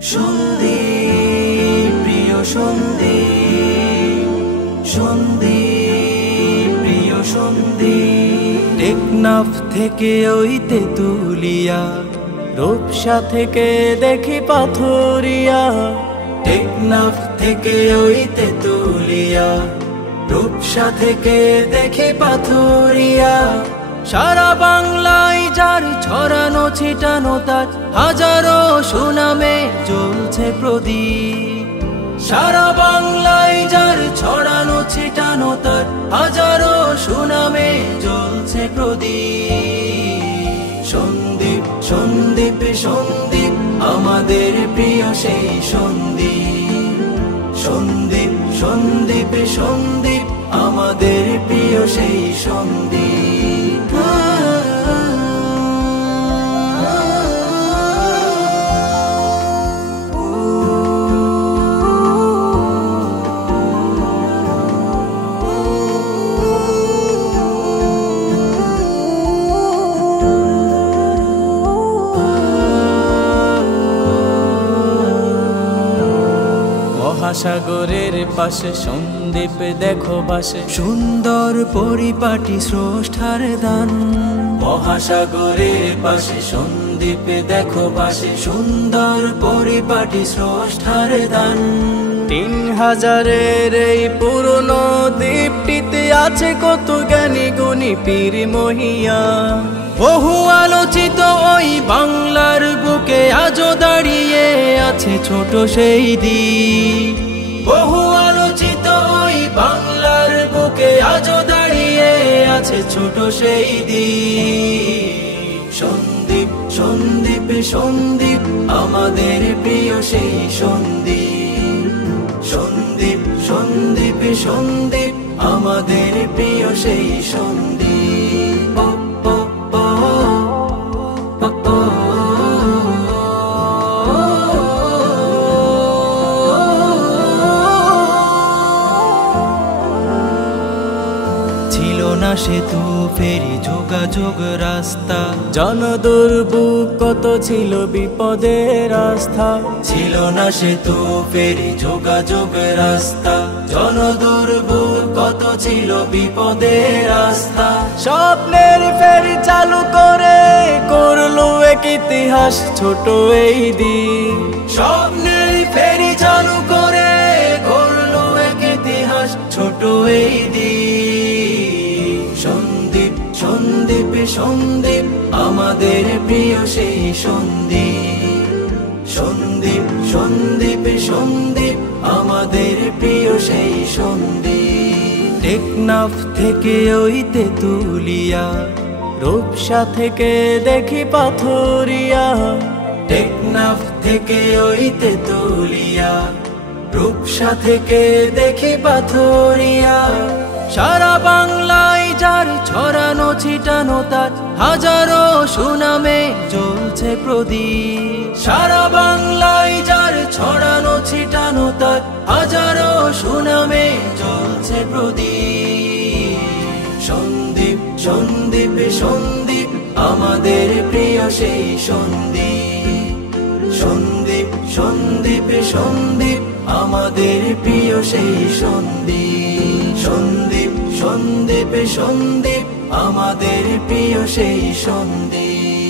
সন্দীপ প্রিয় সন্দীপ, সন্দীপ প্রিয় সন্দীপ। টেকনাফ থেকে ওই তেতুলিয়া, রূপসা থেকে দেখি পাথুরিয়া। টেকনাফ থেকে ওই তেতুলিয়া, রূপসা থেকে দেখি পাথুরিয়া। সারা বাংলায় যার ছড়ানো ছিটানো তার হাজারো সুনামে জ্বলছে প্রদীপ। সারা বাংলায় যার ছড়ানো ছিটানো তার হাজারো সুনামে জ্বলছে প্রদীপ। সন্দীপ সন্দীপ সন্দীপ আমাদের প্রিয় সেই সন্দীপ। সন্দীপ সন্দীপ সন্দীপ আমাদের প্রিয় সেই সন্দীপ। মহাসাগরের পাশে সন্দীপ দেখো বাসে, সুন্দর পরিপাটি স্রষ্টার দান। মহাসাগরের পাশে সন্দীপ দেখো বাসে, সুন্দর পরিপাটি স্রষ্টার দান। 3000-এর এই পুরনো দ্বীপটিতে আছে কত জ্ঞানী গুণী পীর মহিয়া। বহু আলোচিত ওই বাংলার বুকে আজও দাঁড়িয়ে আছে ছোট সেই দ্বীপ। বহু আলোচিত ওই বাংলার বুকে আজও দাঁড়িয়ে আছে ছোট সেই দ্বীপ। সন্দীপ সন্দীপ সন্দীপ আমাদের প্রিয় সেই সন্দীপ। সন্দীপ সন্দীপ সন্দীপ আমাদের প্রিয় সেই সন্দীপ। ছিল না সেতু ফেরি যোগাযোগ রাস্তা, জনদুর্ভোগ কত ছিল বিপদের আস্থা। ছিল না সেতু ফেরি যোগাযোগ রাস্তা, জনদুর্ভোগ কত ছিল বিপদের আস্থা। স্বপ্নের ফেরি চালু করে করলো এক ইতিহাস ছোট এই দ্বীপ। স্বপ্নের ফেরি চালু করে করলো এক ইতিহাস ছোট এই দ্বীপ। সন্দীপ সন্দীপ সন্দীপ আমাদের প্রিয় সেই সন্দীপ। সন্দীপ সন্দীপ সন্দীপ আমাদের প্রিয় সেই সন্দীপ। টেকনাফ থেকে ওই তেতুলিয়া, রূপসা থেকে দেখি পাথুরিয়া। টেকনাফ থেকে ওই তেতুলিয়া, রূপসা থেকে দেখি পাথুরিয়া। সারা বাংলায় যার ছড়ানো ছিটানো তার হাজারো সুনামে জ্বলছে প্রদীপ। সারা বাংলায় যার ছড়ানো ছিটানো তার হাজারো সুনামে জ্বলছে প্রদীপ। সন্দীপ সন্দীপ সন্দীপ আমাদের প্রিয় সেই সন্দীপ। সন্দীপ সন্দীপ সন্দীপ আমাদের প্রিয় সেই সন্দীপ। সন্দীপ সন্দীপ সন্দীপ আমাদের প্রিয় সেই সন্দীপ।